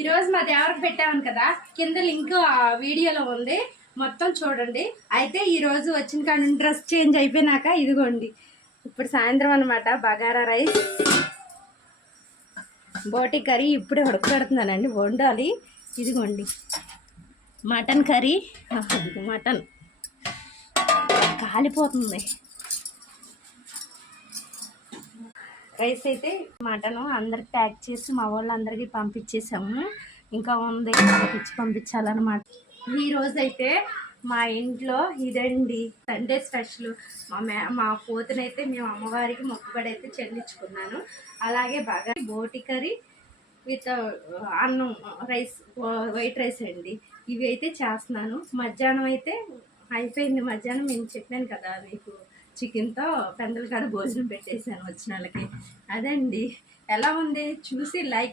ఈరోజు మా దేవరకు పెట్టామని కదా, కింద లింక్ వీడియోలో ఉంది, మొత్తం చూడండి. అయితే ఈరోజు వచ్చిన కాడ డ్రెస్ చేంజ్ అయిపోయినాక ఇదిగోండి ఇప్పుడు సాయంత్రం అనమాట. బగారా రైస్, బోటి కర్రీ ఇప్పుడే ఉడకబెడుతున్నానండి, వండాలి. ఇదిగోండి మటన్ కర్రీ, మటన్ కాలిపోతుంది. రైస్ అయితే మటను అందరికి ప్యాక్ చేసి మా వాళ్ళందరికీ పంపించేసాము. ఇంకా ఉంది, ఇచ్చి పంపించాలన్నమాట. ఈరోజైతే మా ఇంట్లో ఇదండి సండే స్పెషల్. మా పోతునైతే మేము అమ్మవారికి మొక్కుబడి అయితే చెల్లించుకున్నాను. అలాగే బాగా బోటి కర్రీ విత్ అన్నం, రైస్, వైట్ రైస్ అండి. ఇవి అయితే చేస్తున్నాను. మధ్యాహ్నం అయితే అయిపోయింది. మధ్యాహ్నం నేను చెప్పాను కదా మీకు, చికెన్తో పెందల కాడ భోజనం పెట్టేశాను వచ్చిన వాళ్ళకి. అదండి, ఎలా ఉంది చూసి లైక్